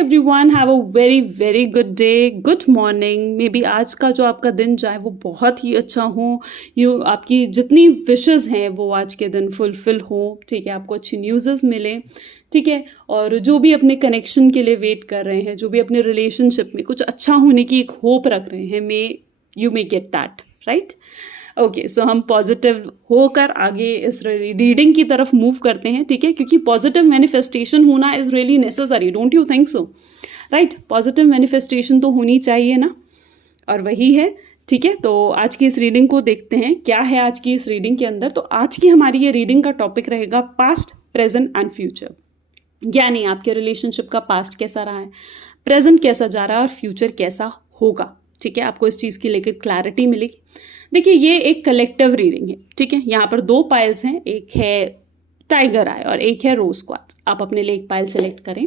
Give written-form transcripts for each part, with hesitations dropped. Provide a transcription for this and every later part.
Everyone, have a very very good day, good morning. May be आज का जो आपका दिन जाए वो बहुत ही अच्छा हो। आपकी जितनी विशेस हैं वो आज के दिन फुलफिल हो। ठीक है, आपको अच्छी न्यूज़ मिले। ठीक है, और जो भी अपने कनेक्शन के लिए वेट कर रहे हैं, जो भी अपने रिलेशनशिप में कुछ अच्छा होने की एक होप रख रहे हैं, you may get that, right. Okay, so हम पॉजिटिव होकर आगे इस रीडिंग की तरफ मूव करते हैं। ठीक है, क्योंकि पॉजिटिव मैनिफेस्टेशन होना is really necessary, don't you think so? Right, positive manifestation तो होनी चाहिए ना, और वही है। ठीक है, तो आज की इस रीडिंग को देखते हैं क्या है आज की इस रीडिंग के अंदर। तो आज की हमारी ये रीडिंग का टॉपिक रहेगा पास्ट, प्रेजेंट एंड फ्यूचर। यानी आपके रिलेशनशिप का पास्ट कैसा रहा है, प्रेजेंट कैसा जा रहा है और फ्यूचर कैसा होगा। ठीक है, आपको इस चीज़ की लेकर क्लैरिटी मिलेगी। देखिए, ये एक कलेक्टिव रीडिंग है। ठीक है, यहाँ पर दो पाइल्स हैं, एक है टाइगर आई और एक है रोज क्वार्ट्ज। आप अपने लिए एक पाइल सेलेक्ट करें।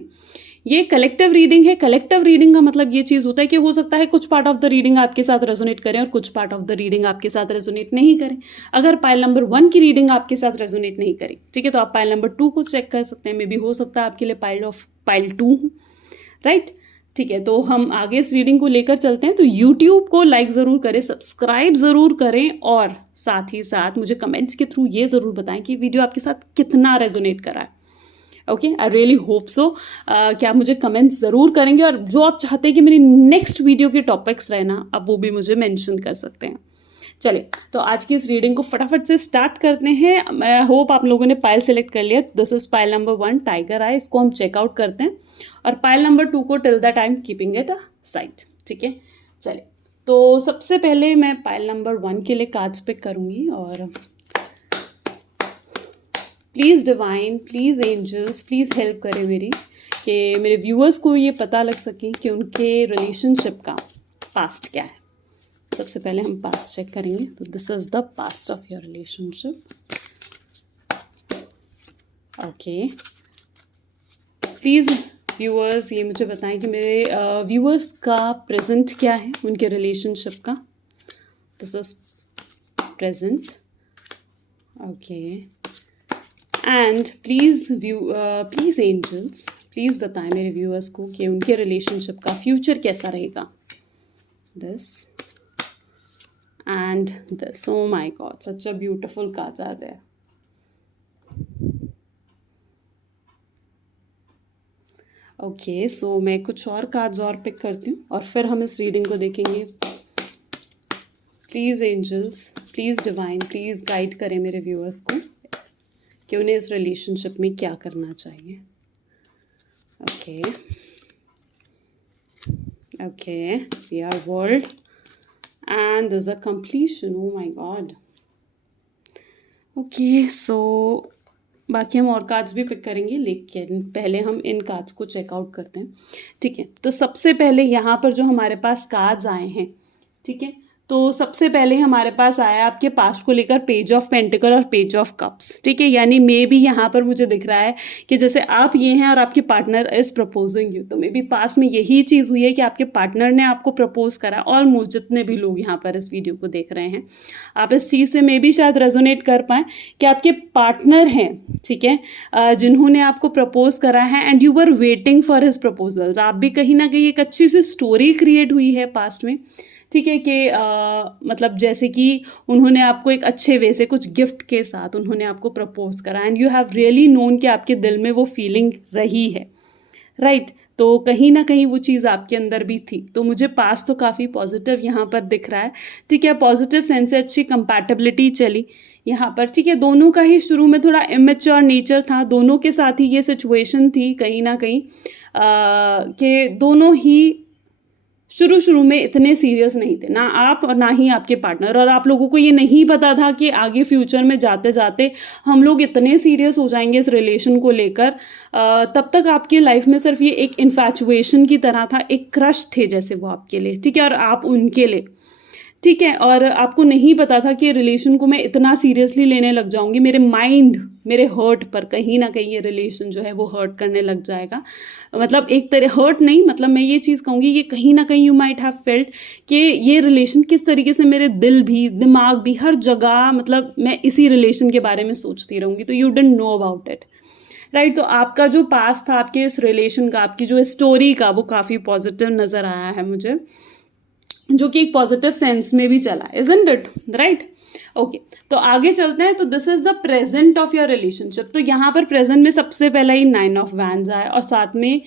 ये कलेक्टिव रीडिंग है। कलेक्टिव रीडिंग का मतलब ये चीज़ होता है कि हो सकता है कुछ पार्ट ऑफ द रीडिंग आपके साथ रेजोनेट करें और कुछ पार्ट ऑफ द रीडिंग आपके साथ रेजोनेट नहीं करें। अगर पाइल नंबर 1 की रीडिंग आपके साथ रेजोनेट नहीं करी, ठीक है, तो आप पाइल नंबर 2 को चेक कर सकते हैं। मे बी हो सकता है आपके लिए पाइल 2 हो, राइट। ठीक है, तो हम आगे इस रीडिंग को लेकर चलते हैं। तो यूट्यूब को लाइक ज़रूर करें, सब्सक्राइब ज़रूर करें और साथ ही साथ मुझे कमेंट्स के थ्रू ये ज़रूर बताएं कि वीडियो आपके साथ कितना रेजोनेट करा है। Okay, I really hope so कि आप मुझे कमेंट्स ज़रूर करेंगे, और जो आप चाहते हैं कि मेरी नेक्स्ट वीडियो के टॉपिक्स रहना, अब वो भी मुझे मेंशन कर सकते हैं। चलिए, तो आज की इस रीडिंग को फटाफट से स्टार्ट करते हैं। मैं होप आप लोगों ने पाइल सेलेक्ट कर लिया। This is pile number 1 tiger eye. इसको हम चेकआउट करते हैं, और पाइल नंबर 2 को till the time keeping it a side. ठीक है, चलिए, तो सबसे पहले मैं पाइल नंबर 1 के लिए कार्ड्स पिक करूंगी। और please divine, please angels, please help करें मेरी, कि मेरे व्यूअर्स को ये पता लग सके कि उनके रिलेशनशिप का पास्ट क्या है। सबसे पहले हम पास्ट चेक करेंगे। तो this is the past of your relationship. Okay, please viewers ये मुझे बताएं कि मेरे व्यूअर्स का प्रेजेंट क्या है उनके रिलेशनशिप का। This is present. Okay, and please angels, please बताएं मेरे व्यूअर्स को कि उनके रिलेशनशिप का फ्यूचर कैसा रहेगा। This and this. Oh my god, such a beautiful cards are there. Okay, so मैं कुछ और कार्ड्स और पिक करती हूँ और फिर हम इस रीडिंग को देखेंगे। Please angels, please divine, please guide करें मेरे व्यूअर्स को कि उन्हें इस रिलेशनशिप में क्या करना चाहिए। Okay, okay, we are world and there's a completion. Oh my god. Okay, so बाकी हम और कार्ड्स भी पिक करेंगे, लेकिन पहले हम इन कार्ड्स को चेकआउट करते हैं। ठीक है, तो सबसे पहले यहाँ पर जो हमारे पास कार्ड्स आए हैं, ठीक है, तो सबसे पहले हमारे पास आया आपके पास्ट को लेकर पेज ऑफ पेंटिकल और पेज ऑफ कप्स। ठीक है, यानी मे भी यहाँ पर मुझे दिख रहा है कि जैसे आप ये हैं और आपके पार्टनर इज प्रपोजिंग यू, तो मे बी पास्ट में यही चीज़ हुई है कि आपके पार्टनर ने आपको प्रपोज करा। ऑलमोस्ट जितने भी लोग यहाँ पर इस वीडियो को देख रहे हैं, आप इस चीज़ से मे भी शायद रेजोनेट कर पाएँ कि आपके पार्टनर हैं, ठीक है, जिन्होंने आपको प्रपोज करा है and you were waiting for his proposals. आप भी कहीं ना कहीं एक अच्छी सी स्टोरी क्रिएट हुई है पास्ट में। ठीक है, कि मतलब जैसे कि उन्होंने आपको एक अच्छे वे से कुछ गिफ्ट के साथ उन्होंने आपको प्रपोज करा and you have really known कि आपके दिल में वो फीलिंग रही है, राइट। तो कहीं ना कहीं वो चीज़ आपके अंदर भी थी। तो मुझे पास तो काफ़ी पॉजिटिव यहाँ पर दिख रहा है। ठीक है, पॉजिटिव सेंस से अच्छी कंपैटिबिलिटी चली यहाँ पर। ठीक है, दोनों का ही शुरू में थोड़ा इमेच्योर नेचर था, दोनों के साथ ही ये सिचुएशन थी कहीं ना कहीं कि दोनों ही शुरू में इतने सीरियस नहीं थे, ना आप और ना ही आपके पार्टनर, और आप लोगों को ये नहीं पता था कि आगे फ्यूचर में जाते जाते हम लोग इतने सीरियस हो जाएंगे इस रिलेशन को लेकर। तब तक आपकी लाइफ में सिर्फ ये एक इन्फैचुएशन की तरह था, एक क्रश थे जैसे वो आपके लिए, ठीक है, और आप उनके लिए। ठीक है, और आपको नहीं पता था कि रिलेशन को मैं इतना सीरियसली लेने लग जाऊंगी, मेरे माइंड, मेरे हर्ट पर कहीं ना कहीं ये रिलेशन जो है वो हर्ट करने लग जाएगा। मतलब एक तरह हर्ट नहीं, मतलब मैं ये चीज़ कहूँगी कि कहीं ना कहीं यू माइट हैव फेल्ट कि ये रिलेशन किस तरीके से मेरे दिल भी, दिमाग भी, हर जगह, मतलब मैं इसी रिलेशन के बारे में सोचती रहूँगी। तो you didn't know about it, right? तो आपका जो पास्ट था, आपके इस रिलेशन का, आपकी जो स्टोरी का, वो काफ़ी पॉजिटिव नज़र आया है मुझे, जो कि एक पॉजिटिव सेंस में भी चला, इजंट इट? राइट? ओके, तो आगे चलते हैं। तो this is the present of your relationship. तो यहाँ पर प्रेजेंट में सबसे पहला ही 9 ऑफ वैंड्स है, और साथ में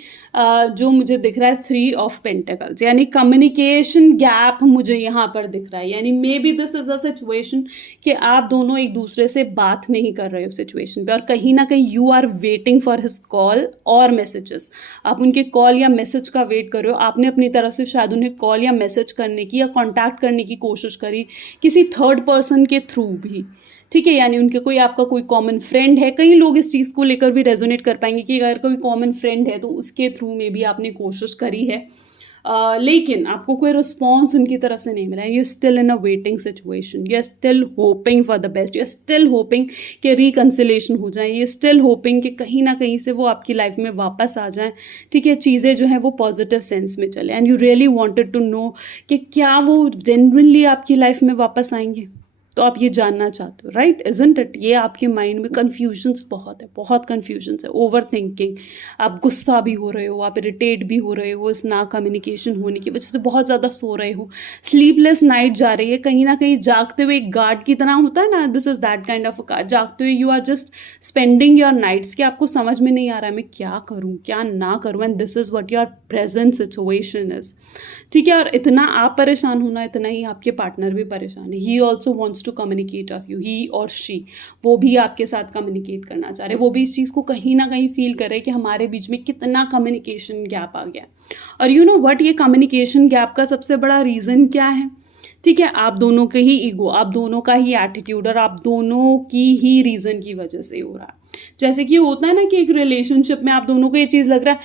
जो मुझे दिख रहा है 3 ऑफ पेंटिकल्स, यानी कम्युनिकेशन गैप मुझे यहाँ पर दिख रहा है। यानी may be this is a situation कि आप दोनों एक दूसरे से बात नहीं कर रहे हो सिचुएशन पे, और कहीं ना कहीं you are waiting for his call और मैसेजेस। आप उनके कॉल या मैसेज का वेट कर रहे हो। आपने अपनी तरफ से शायद उन्हें कॉल या मैसेज करने की या कॉन्टैक्ट करने की कोशिश करी किसी थर्ड पर्सन के थ्रू भी, ठीक है? यानी उनके कोई, आपका कोई कॉमन फ्रेंड है। कई लोग इस चीज़ को लेकर भी रेजोनेट कर पाएंगे कि अगर कोई कॉमन फ्रेंड है तो उसके थ्रू में भी आपने कोशिश करी है, लेकिन आपको कोई रिस्पॉन्स उनकी तरफ से नहीं मिला है। You still in a waiting situation, you are still hoping for the best, you are still hoping कि रिकन्सिलेशन हो जाए, यू स्टिल होपिंग कि कहीं ना कहीं से वो आपकी लाइफ में वापस आ जाएं, ठीक है? चीज़ें जो हैं वो पॉजिटिव सेंस में चले, and you really wanted to know कि क्या वो जेन्युइनली आपकी लाइफ में वापस आएंगे। तो आप ये जानना चाहते हो, राइट? Isn't it? ये आपके माइंड में कन्फ्यूजन्स बहुत है, बहुत कन्फ्यूजन्स है, ओवर थिंकिंग, आप गुस्सा भी हो रहे हो, आप इरिटेट भी हो रहे हो इस ना कम्युनिकेशन होने की वजह से, बहुत ज़्यादा सो रहे हो, स्लीपलेस नाइट जा रही है, कहीं ना कहीं जागते हुए एक गार्ड की तरह होता है ना, this is that kind of a guard. जागते हुए you are just spending your nights कि आपको समझ में नहीं आ रहा है मैं क्या करूँ क्या ना करूँ, and this is what your present situation is, ठीक है? और इतना आप परेशान होना, इतना ही आपके पार्टनर भी परेशान है। He also wants to communicate of you, he और शी, वो भी आपके साथ कम्युनिकेट करना चाह रहे, वो भी इस चीज़ को कहीं ना कहीं फील कर रहे कि हमारे बीच में कितना कम्युनिकेशन गैप आ गया। और यू नो व्हाट, ये कम्युनिकेशन गैप का सबसे बड़ा रीज़न क्या है? ठीक है, आप दोनों के ही ईगो, आप दोनों का ही एटीट्यूड, और आप दोनों की ही रीज़न की वजह से हो रहा है। जैसे कि होता है ना कि एक रिलेशनशिप में आप दोनों को ये चीज़ लग रहा है,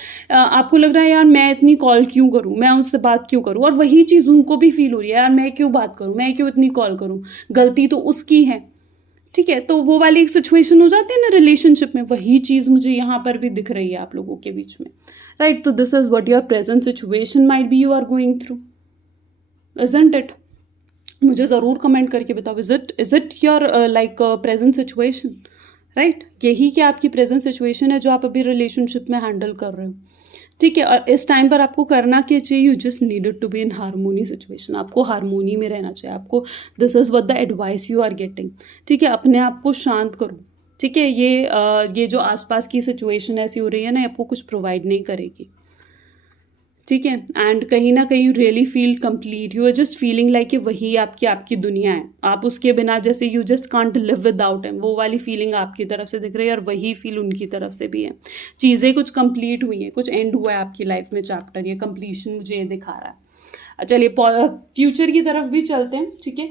आपको लग रहा है यार मैं इतनी कॉल क्यों करूँ, मैं उससे बात क्यों करूँ, और वही चीज़ उनको भी फील हो रही है, यार मैं क्यों बात करूँ, मैं क्यों इतनी कॉल करूँ, गलती तो उसकी है, ठीक है? तो वो वाली एक सिचुएशन हो जाती है ना रिलेशनशिप में, वही चीज़ मुझे यहाँ पर भी दिख रही है आप लोगों के बीच में, राइट? तो this is what your present situation might be you are going through, isn't it? मुझे ज़रूर कमेंट करके बताओ, is it your like present situation, right? यही क्या आपकी प्रेजेंट सिचुएशन है जो आप अभी रिलेशनशिप में हैंडल कर रहे हो, ठीक है? और इस टाइम पर आपको करना क्या चाहिए? You just needed to be in harmony situation, आपको हारमोनी में रहना चाहिए आपको। This is what the advice you are getting, ठीक है? अपने आप को शांत करो, ठीक है? ये जो आसपास की सिचुएशन ऐसी हो रही है ना, आपको कुछ प्रोवाइड नहीं करेगी, ठीक है? एंड कहीं ना कहीं you really feel complete, you are just feeling like कि वही आपकी दुनिया है, आप उसके बिना जैसे you just can't live without him, वो वाली फीलिंग आपकी तरफ से दिख रही है, और वही फील उनकी तरफ से भी है। चीज़ें कुछ कंप्लीट हुई हैं, कुछ एंड हुआ है आपकी लाइफ में चैप्टर, ये कंप्लीशन मुझे ये दिखा रहा है। चलिए फ्यूचर की तरफ भी चलते हैं, ठीक है?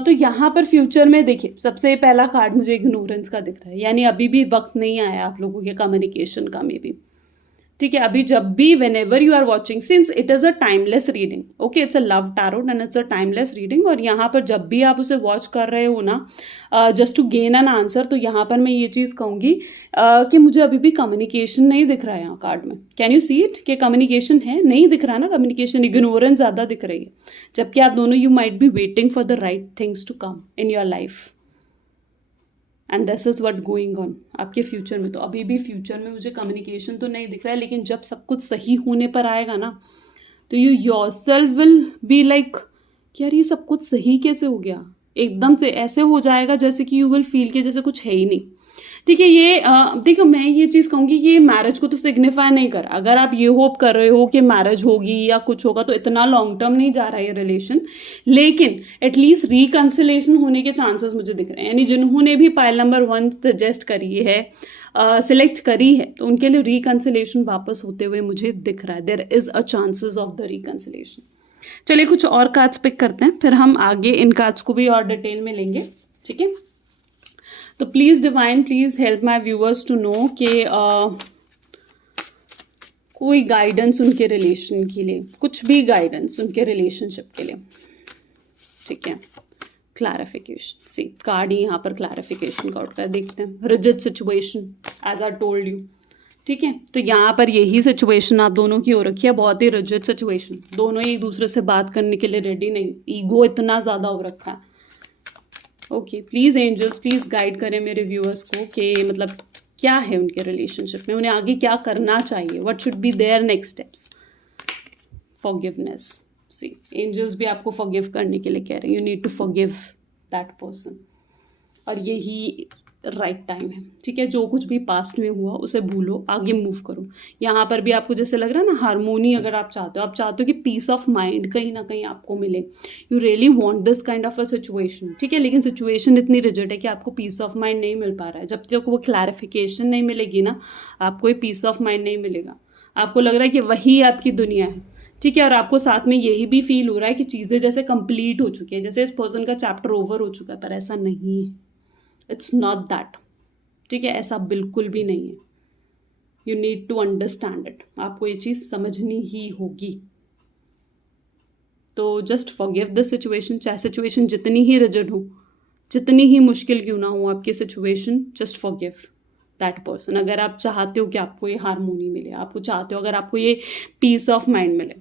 तो यहाँ पर फ्यूचर में देखिए, सबसे पहला कार्ड मुझे इग्नोरेंस का दिख रहा है, यानी अभी भी वक्त नहीं आया आप लोगों के कम्युनिकेशन का में भी, ठीक है? अभी जब भी whenever you are watching, since it is a timeless reading, okay, it's a love tarot and it's a timeless reading, और यहाँ पर जब भी आप उसे वॉच कर रहे हो ना, just to gain an answer, तो यहाँ पर मैं ये चीज़ कहूँगी कि मुझे अभी भी कम्युनिकेशन नहीं दिख रहा है यहाँ कार्ड में। कैन यू सी इट कि कम्युनिकेशन है, नहीं दिख रहा ना कम्युनिकेशन, इग्नोरेंस ज़्यादा दिख रही है, जबकि आप दोनों you might be waiting for the right things to come in your life, and this is what going on आपके फ्यूचर में। तो अभी भी फ्यूचर में मुझे कम्युनिकेशन तो नहीं दिख रहा है, लेकिन जब सब कुछ सही होने पर आएगा ना, तो you yourself will be like यार ये सब कुछ सही कैसे हो गया, एकदम से ऐसे हो जाएगा जैसे कि यू विल फील कि जैसे कुछ है ही नहीं, ठीक है? ये देखो, मैं ये चीज़ कहूँगी कि ये मैरिज को तो सिग्निफाई नहीं कर, अगर आप ये होप कर रहे हो कि मैरिज होगी या कुछ होगा, तो इतना लॉन्ग टर्म नहीं जा रहा है ये रिलेशन, लेकिन एटलीस्ट रिकन्सिलेशन होने के चांसेस मुझे दिख रहे हैं। यानी जिन्होंने भी पाइल नंबर 1 सजेस्ट करी है, सिलेक्ट करी है, तो उनके लिए रिकन्सिलेशन वापस होते हुए मुझे दिख रहा है, there is a chances of the reconciliation. चलिए कुछ और कार्ड्स पिक करते हैं, फिर हम आगे इन कार्ड्स को भी और डिटेल में लेंगे, ठीक है? तो please divine, please help my viewers to know कि कोई गाइडेंस उनके रिलेशन के लिए, कुछ भी गाइडेंस उनके रिलेशनशिप के लिए, ठीक है? क्लैरिफिकेशन, सी कार्ड ही यहाँ पर क्लैरिफिकेशन का आउट कर, देखते हैं। Rigid situation as I told you, ठीक है? तो यहाँ पर यही सिचुएशन आप दोनों की हो रखी है, बहुत ही रिजिड सिचुएशन, दोनों एक दूसरे से बात करने के लिए रेडी नहीं, ईगो इतना ज़्यादा हो रखा है। Okay, please angels please guide करें मेरे व्यूअर्स को कि मतलब क्या है उनके रिलेशनशिप में, उन्हें आगे क्या करना चाहिए, what should be there next steps. Forgiveness, see angels भी आपको फॉरगिव करने के लिए कह रहे हैं, you need to forgive that person, और यही राइट टाइम है, ठीक है। जो कुछ भी पास्ट में हुआ उसे भूलो, आगे मूव करो। यहाँ पर भी आपको जैसे लग रहा है ना, हारमोनी अगर आप चाहते हो, आप चाहते हो कि पीस ऑफ माइंड कहीं ना कहीं आपको मिले, you really want this kind of a situation, ठीक है। लेकिन सिचुएशन इतनी रिजिड है कि आपको पीस ऑफ माइंड नहीं मिल पा रहा है। जब तक वो क्लैरिफिकेशन नहीं मिलेगी ना, आपको ये पीस ऑफ माइंड नहीं मिलेगा। आपको लग रहा है कि वही आपकी दुनिया है, ठीक है। और आपको साथ में यही भी फील हो रहा है कि चीज़ें जैसे कंप्लीट हो चुकी है, जैसे इस पर्सन का चैप्टर ओवर हो चुका है, पर ऐसा नहीं है। इट्स नॉट दैट, ठीक है, ऐसा बिल्कुल भी नहीं है। You need to understand it, आपको ये चीज़ समझनी ही होगी। तो जस्ट फॉरगिव द सिचुएशन, चाहे सिचुएशन जितनी ही रिजिड हो, जितनी ही मुश्किल क्यों ना हो आपकी situation, just forgive that person. अगर आप चाहते हो कि आपको ये हारमोनी मिले, आपको चाहते हो अगर आपको ये पीस ऑफ माइंड मिले।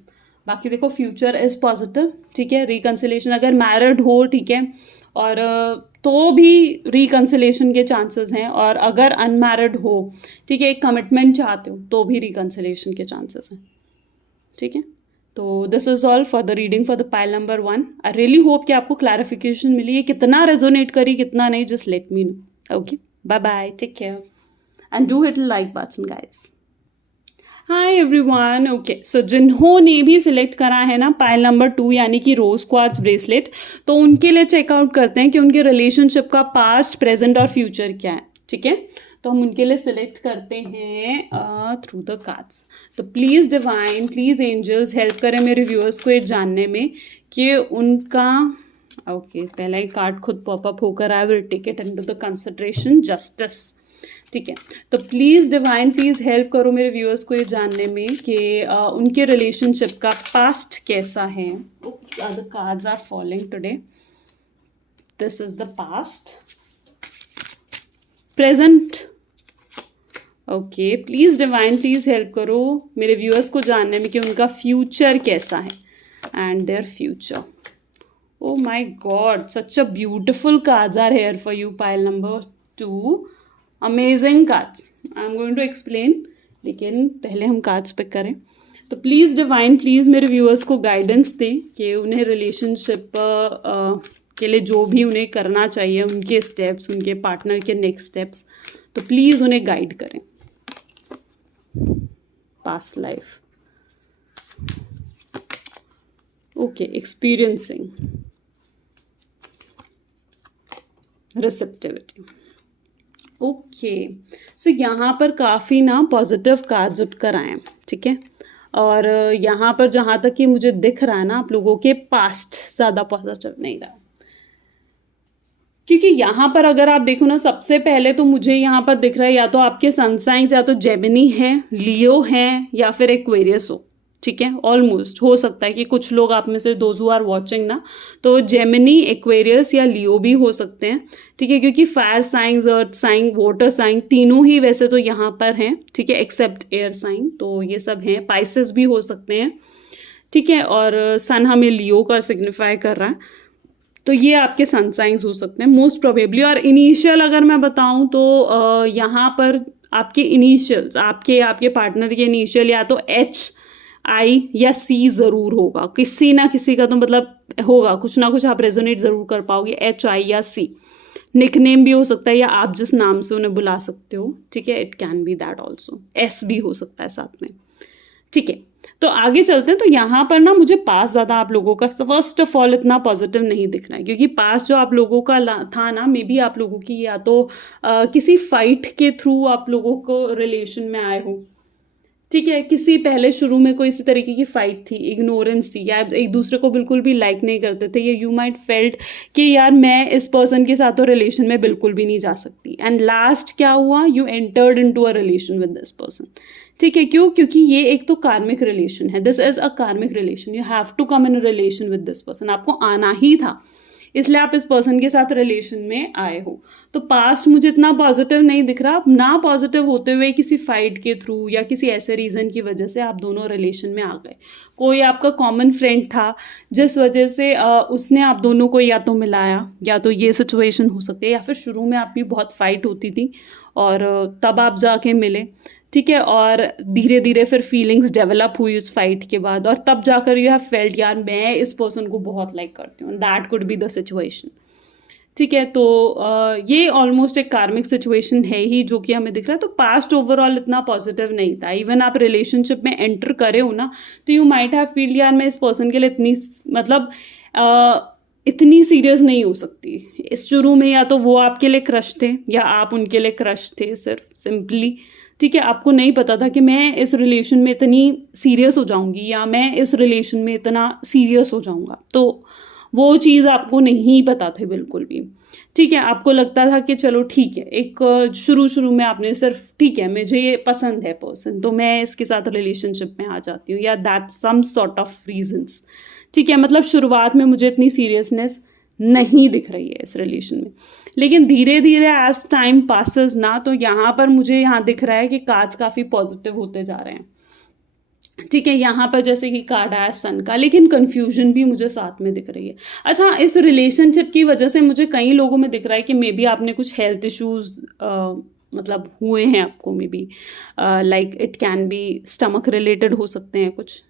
बाकी देखो, फ्यूचर इज़ पॉजिटिव, ठीक है। रिकन्सिलेशन, अगर मैरिड हो, ठीक है, और तो भी रिकन्सिलेशन के चांसेस हैं, और अगर अनमैरिड हो, ठीक है, एक कमिटमेंट चाहते हो, तो भी रिकन्सिलेशन के चांसेस हैं, ठीक है। तो this is all for the reading for the pile number 1। I really hope कि आपको क्लैरिफिकेशन मिली है, कितना रेजोनेट करी कितना नहीं, just let me know. Okay, bye bye, take care and do hit like button guys. Hi everyone, okay, so जिन्होंने भी select करा है ना पाइल नंबर 2 यानी कि रोज क्वार्ट्ज ब्रेसलेट, तो उनके लिए चेकआउट करते हैं कि उनके रिलेशनशिप का पास्ट, प्रेजेंट और फ्यूचर क्या है, ठीक है। तो हम उनके लिए सिलेक्ट करते हैं थ्रू द कार्ड्स। तो please divine, please angels help करें मेरे व्यूअर्स को ये जानने में कि उनका, ओके, पहला ही कार्ड खुद पॉपअप होकर, I will take it into the consideration, justice, ठीक है। तो प्लीज़ डिवाइन, प्लीज़ हेल्प करो मेरे व्यूअर्स को ये जानने में कि उनके रिलेशनशिप का पास्ट कैसा है। Oops, the cards are falling today. This is the past. Present. Okay, please divine, please help करो मेरे व्यूअर्स को जानने में कि उनका फ्यूचर कैसा है, and their future. Oh my God, such a beautiful cards are here for you, pile number 2. Amazing cards. I'm going to explain, लेकिन पहले हम कार्ड्स पिक करें। तो प्लीज़ डिवाइन, प्लीज़ मेरे व्यूअर्स को गाइडेंस दें कि उन्हें रिलेशनशिप के लिए जो भी उन्हें करना चाहिए, उनके स्टेप्स, उनके पार्टनर के नेक्स्ट स्टेप्स, तो प्लीज़ उन्हें गाइड करें। Past life, okay, experiencing, receptivity, okay. So यहाँ पर काफ़ी ना पॉजिटिव कार्ड्स उठ कर आए हैं, ठीक है। और यहाँ पर जहाँ तक कि मुझे दिख रहा है ना, आप लोगों के पास्ट ज़्यादा पॉजिटिव नहीं रहा, क्योंकि यहाँ पर अगर आप देखो ना, सबसे पहले तो मुझे यहाँ पर दिख रहा है या तो आपके सन साइंस या तो जेमिनी है, लियो है, या फिर एक्वेरियस हो, ठीक है। ऑलमोस्ट हो सकता है कि कुछ लोग आप में से दोज हु आर वॉचिंग ना, तो जेमिनी, एक्वेरियस या लियो भी हो सकते हैं, ठीक है। क्योंकि fire science, earth sign, water sign, तीनों ही वैसे तो यहाँ पर हैं, ठीक है, एक्सेप्ट एयर साइन, तो ये सब हैं। पाइसेस भी हो सकते हैं, ठीक है। और सन हमें लियो का सिग्निफाई कर रहा है, तो ये आपके सन साइंस हो सकते हैं मोस्ट प्रोबेबली। और इनिशियल अगर मैं बताऊं तो यहाँ पर आपके इनिशियल्स, आपके पार्टनर के इनिशियल या तो HI या C ज़रूर होगा, किसी ना किसी का तो मतलब होगा, कुछ ना कुछ आप रेजोनेट ज़रूर कर पाओगे, HI या C। निकनेम भी हो सकता है, या आप जिस नाम से उन्हें बुला सकते हो, ठीक है, it can be that also. S भी हो सकता है साथ में, ठीक है। तो आगे चलते हैं। तो यहाँ पर ना मुझे पास ज़्यादा आप लोगों का फर्स्ट ऑफ ऑल इतना पॉजिटिव नहीं दिख रहा है, क्योंकि पास जो आप लोगों का था ना, मे बी आप लोगों की या तो किसी फाइट के थ्रू आप लोगों को रिलेशन में आए हो, ठीक है। किसी पहले शुरू में कोई इसी तरीके की फाइट थी, इग्नोरेंस थी, या एक दूसरे को बिल्कुल भी लाइक नहीं करते थे, या यू माइट फेल्ट कि यार मैं इस पर्सन के साथ तो रिलेशन में बिल्कुल भी नहीं जा सकती, एंड लास्ट क्या हुआ, you entered into a relation with this person, ठीक है। क्यों? क्योंकि ये एक तो कार्मिक रिलेशन है, this is a karmic relation, you have to come in a relation with this person, आपको आना ही था इसलिए आप इस पर्सन के साथ रिलेशन में आए हो। तो पास्ट मुझे इतना पॉजिटिव नहीं दिख रहा, ना पॉजिटिव होते हुए किसी फाइट के थ्रू या किसी ऐसे रीज़न की वजह से आप दोनों रिलेशन में आ गए। कोई आपका कॉमन फ्रेंड था जिस वजह से उसने आप दोनों को या तो मिलाया, या तो ये सिचुएशन हो सकती है, या फिर शुरू में आपकी बहुत फाइट होती थी और तब आप जाके मिले, ठीक है, और धीरे धीरे फिर फीलिंग्स डेवलप हुई उस फाइट के बाद, और तब जाकर यू हैव फेल्ट यार मैं इस पर्सन को बहुत लाइक करती हूँ, that could be the situation, ठीक है। तो ये ऑलमोस्ट एक कार्मिक सिचुएशन है ही जो कि हमें दिख रहा है। तो पास्ट ओवरऑल इतना पॉजिटिव नहीं था। इवन आप रिलेशनशिप में एंटर करे हो ना, तो यू माइट हैव फील यार मैं इस पर्सन के लिए इतनी मतलब इतनी सीरियस नहीं हो सकती। इस शुरू में या तो वो आपके लिए क्रश थे या आप उनके लिए क्रश थे, सिर्फ सिंपली, ठीक है। आपको नहीं पता था कि मैं इस रिलेशन में इतनी सीरियस हो जाऊंगी या मैं इस रिलेशन में इतना सीरियस हो जाऊंगा, तो वो चीज़ आपको नहीं पता थी बिल्कुल भी, ठीक है। आपको लगता था कि चलो ठीक है, एक शुरू में आपने सिर्फ ठीक है मुझे ये पसंद है पर्सन तो मैं इसके साथ रिलेशनशिप में आ जाती हूँ, या that some sort of reasons, ठीक है। मतलब शुरुआत में मुझे इतनी सीरियसनेस नहीं दिख रही है इस रिलेशन में, लेकिन धीरे धीरे एज टाइम पासेस ना, तो यहाँ पर मुझे यहाँ दिख रहा है कि कार्ड्स काफ़ी पॉजिटिव होते जा रहे हैं, ठीक है। यहाँ पर जैसे कि कार्ड आया सन का, लेकिन कंफ्यूजन भी मुझे साथ में दिख रही है। अच्छा, इस रिलेशनशिप की वजह से मुझे कई लोगों में दिख रहा है कि मे बी आपने कुछ हेल्थ इश्यूज मतलब हुए हैं आपको, may be like it can be stomach related हो सकते हैं कुछ,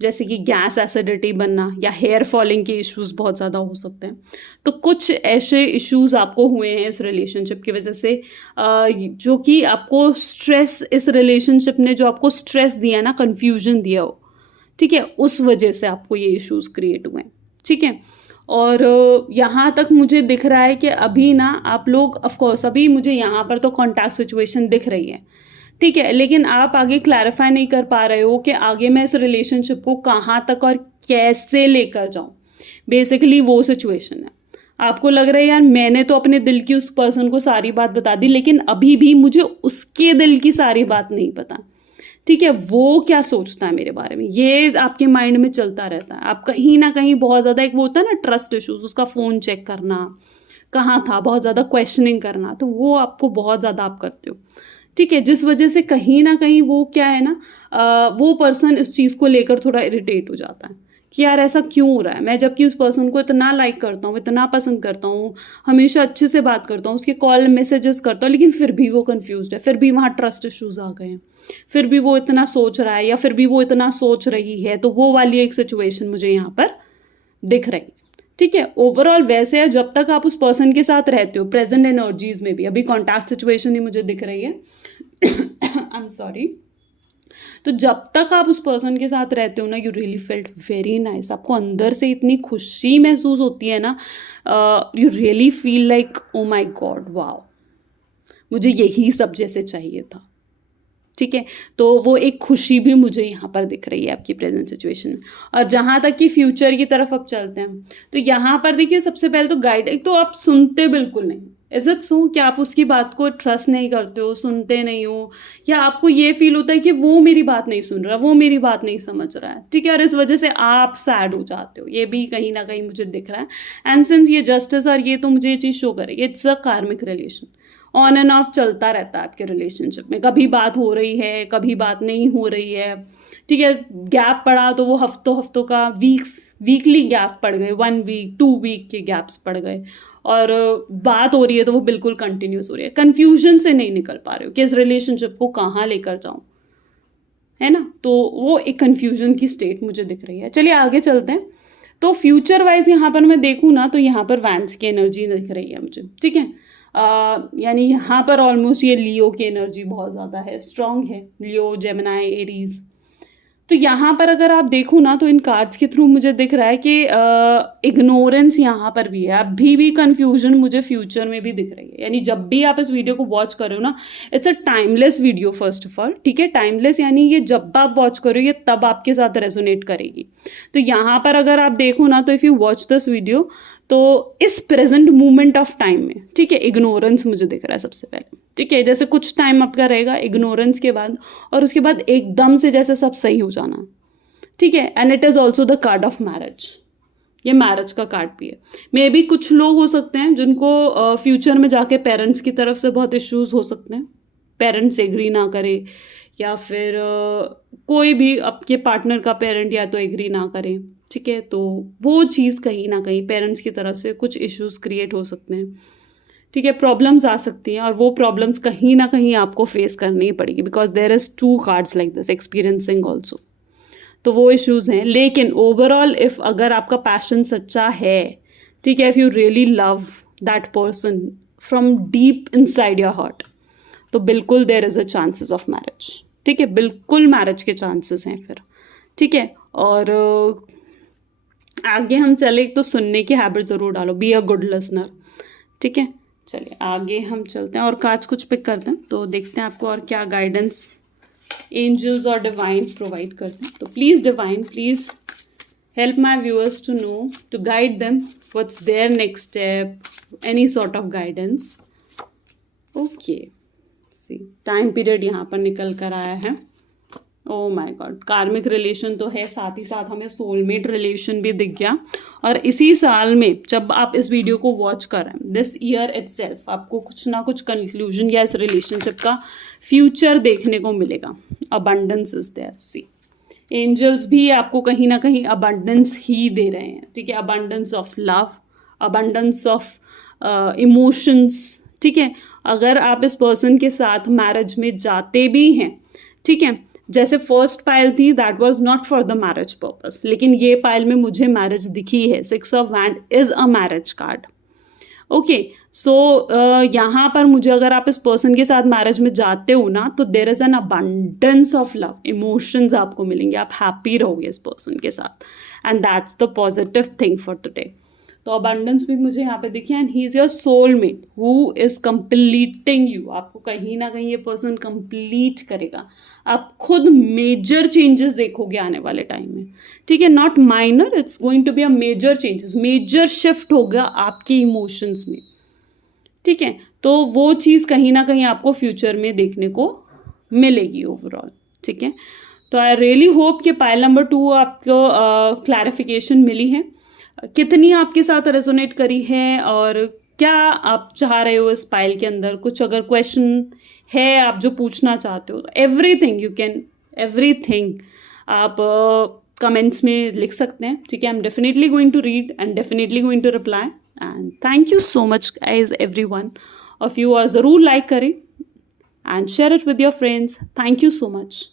जैसे कि गैस एसिडिटी बनना या हेयर फॉलिंग के इश्यूज बहुत ज़्यादा हो सकते हैं। तो कुछ ऐसे इश्यूज आपको हुए हैं इस रिलेशनशिप की वजह से, जो कि आपको स्ट्रेस, इस रिलेशनशिप ने जो आपको स्ट्रेस दिया ना, कन्फ्यूजन दिया हो, ठीक है, उस वजह से आपको ये इश्यूज क्रिएट हुए हैं, ठीक है। और यहाँ तक मुझे दिख रहा है कि अभी ना आप लोग, ऑफकोर्स अभी मुझे यहाँ पर तो कॉन्टैक्ट सिचुएशन दिख रही है, ठीक है, लेकिन आप आगे क्लैरिफाई नहीं कर पा रहे हो कि आगे मैं इस रिलेशनशिप को कहाँ तक और कैसे लेकर जाऊँ। बेसिकली वो सिचुएशन है। आपको लग रहा है यार मैंने तो अपने दिल की उस पर्सन को सारी बात बता दी, लेकिन अभी भी मुझे उसके दिल की सारी बात नहीं पता, ठीक है। वो क्या सोचता है मेरे बारे में, ये आपके माइंड में चलता रहता है। आप कहीं ना कहीं बहुत ज़्यादा, एक वो होता है ना ट्रस्ट इशूज, उसका फ़ोन चेक करना कहाँ था, बहुत ज़्यादा क्वेश्चनिंग करना, तो वो आपको बहुत ज़्यादा आप करते हो, ठीक है। जिस वजह से कहीं ना कहीं वो क्या है ना, वो पर्सन इस चीज़ को लेकर थोड़ा इरिटेट हो जाता है कि यार ऐसा क्यों हो रहा है, मैं जबकि उस पर्सन को इतना लाइक करता हूँ, इतना पसंद करता हूँ, हमेशा अच्छे से बात करता हूँ, उसके कॉल मैसेजेस करता हूँ, लेकिन फिर भी वो कंफ्यूज्ड है, फिर भी वहाँ ट्रस्ट इश्यूज आ गए हैं, फिर भी वो इतना सोच रहा है या फिर भी वो इतना सोच रही है। तो वो वाली एक सिचुएशन मुझे यहाँ पर दिख रही है, ठीक है। ओवरऑल वैसे है, जब तक आप उस पर्सन के साथ रहते हो, प्रेजेंट एनर्जीज में भी अभी कॉन्टैक्ट सिचुएशन ही मुझे दिख रही है, आई एम सॉरी। तो जब तक आप उस पर्सन के साथ रहते हो ना, you really felt very nice, आपको अंदर से इतनी खुशी महसूस होती है ना, you really feel like oh my God wow, मुझे यही सब जैसे चाहिए था, ठीक है। तो वो एक खुशी भी मुझे यहाँ पर दिख रही है आपकी प्रेजेंट सिचुएशन में। और जहाँ तक कि फ्यूचर की तरफ अब चलते हैं, तो यहाँ पर देखिए सबसे पहले तो गाइड, एक तो आप सुनते बिल्कुल नहीं, इज इट सो, कि आप उसकी बात को ट्रस्ट नहीं करते हो, सुनते नहीं हो, या आपको ये फील होता है कि वो मेरी बात नहीं सुन रहा, वो मेरी बात नहीं समझ रहा है, ठीक है, और इस वजह से आप सैड हो जाते हो, ये भी कहीं ना कहीं मुझे दिख रहा है। एंड सिंस ये जस्टिस और ये तो मुझे ये चीज़ शो करेगी, it's a karmic relation, on end of चलता रहता है आपके रिलेशनशिप में, कभी बात हो रही है, कभी बात नहीं हो रही है, ठीक है। गैप पड़ा तो वो हफ्तों का, वीकली गैप पड़ गए, 1 वीक 2 वीक के गैप्स पड़ गए, और बात हो रही है तो वो बिल्कुल कंटिन्यूस हो रही है। कन्फ्यूजन से नहीं निकल पा रहे हो कि इस रिलेशनशिप को कहाँ लेकर जाऊँ, है ना। तो वो एक कन्फ्यूजन की स्टेट मुझे दिख रही है। चलिए आगे चलते हैं। तो फ्यूचर वाइज यहाँ पर मैं देखूँ ना, तो यहाँ पर वैंस की एनर्जी दिख रही है मुझे, ठीक है। यानी यहाँ पर ऑलमोस्ट ये लियो की एनर्जी बहुत ज़्यादा है, स्ट्रॉन्ग है, लियो, जेमिनाई, एरीज। तो यहाँ पर अगर आप देखो ना, तो इन कार्ड्स के थ्रू मुझे दिख रहा है कि इग्नोरेंस यहाँ पर भी है, अभी भी कंफ्यूजन मुझे फ्यूचर में भी दिख रही है। यानी जब भी आप इस वीडियो को वॉच करो ना, it's a timeless video first of all, ठीक है। टाइमलेस यानी ये जब आप वॉच करो ये तब आपके साथ रेजोनेट करेगी। तो यहाँ पर अगर आप देखो ना, तो if you watch this video, तो इस प्रेजेंट मोमेंट ऑफ टाइम में, ठीक है, इग्नोरेंस मुझे दिख रहा है सबसे पहले, ठीक है। जैसे कुछ टाइम आपका रहेगा इग्नोरेंस के बाद, और उसके बाद एकदम से जैसे सब सही हो जाना, ठीक है। And it is also the card of marriage, ये मैरिज का कार्ड भी है। मे बी कुछ लोग हो सकते हैं जिनको फ्यूचर में जाके पेरेंट्स की तरफ से बहुत इश्यूज हो सकते हैं, पेरेंट्स एग्री ना करे, या फिर कोई भी आपके पार्टनर का पेरेंट या तो एग्री ना करे, ठीक है। तो वो चीज़ कहीं ना कहीं पेरेंट्स की तरफ से कुछ इश्यूज क्रिएट हो सकते हैं, ठीक है, प्रॉब्लम्स आ सकती हैं, और वो प्रॉब्लम्स कहीं ना कहीं आपको फेस करनी ही पड़ेगी, because there is 2 cards like this, experiencing also. तो वो इश्यूज हैं, लेकिन ओवरऑल इफ़ अगर आपका पैशन सच्चा है, ठीक है, if you really love that person from deep inside your heart, तो बिल्कुल there is a chances of marriage, ठीक है, बिल्कुल मैरिज के चांसेस हैं फिर, ठीक है। और आगे हम चले तो सुनने की हैबिट ज़रूर डालो, बी अ गुड लिसनर, ठीक है। चलिए आगे हम चलते हैं और कार्ड्स कुछ पिक करते हैं, तो देखते हैं आपको और क्या गाइडेंस एंजल्स और डिवाइन प्रोवाइड करते हैं। तो please divine, please help my viewers to know, to guide them what's there next step, any sort of guidance. Okay, see time period यहाँ पर निकल कर आया है। Oh my god, karmic relation तो है, साथ ही साथ हमें सोलमेट रिलेशन भी दिख गया। और इसी साल में जब आप इस वीडियो को वॉच कर रहे हैं, दिस ईयर इटसेल्फ आपको कुछ ना कुछ कंक्लूजन या इस रिलेशनशिप का फ्यूचर देखने को मिलेगा। Abundance is there, see angels भी आपको कहीं ना कहीं अबंडेंस ही दे रहे हैं, ठीक है, abundance of love, abundance of emotions, ठीक है। अगर आप इस पर्सन के साथ मैरिज में जाते भी हैं, ठीक है, जैसे फर्स्ट पायल थी that was not for the marriage purpose, लेकिन ये पायल में मुझे मैरिज दिखी है। 6 of wand is a marriage card, okay. So यहाँ पर मुझे, अगर आप इस पर्सन के साथ मैरिज में जाते हो ना, तो there is an abundance of love, emotions आपको मिलेंगे, आप हैप्पी रहोगे इस पर्सन के साथ, and that's the positive thing for today. तो अबंडेंस भी मुझे यहाँ पे दिखी, and he is your soulmate who is completing you. आपको कहीं ना कहीं ये पर्सन कंप्लीट करेगा, आप खुद मेजर चेंजेस देखोगे आने वाले टाइम में, ठीक है, not minor, it's going to be a major changes, major shift होगा आपके इमोशंस में, ठीक है। तो वो चीज़ कहीं ना कहीं आपको फ्यूचर में देखने को मिलेगी ओवरऑल, ठीक है। तो आई रियली होप कि पायल नंबर 2 आपको क्लैरिफिकेशन मिली है, कितनी आपके साथ रेजोनेट करी है, और क्या आप चाह रहे हो इस पाइल के अंदर, कुछ अगर क्वेश्चन है आप जो पूछना चाहते हो, एवरीथिंग यू कैन, एवरीथिंग आप कमेंट्स में लिख सकते हैं, ठीक है। I am definitely going to read and definitely going to reply, and thank you so much guys everyone of you, और ज़रूर लाइक करें and share it with your friends. Thank you so much.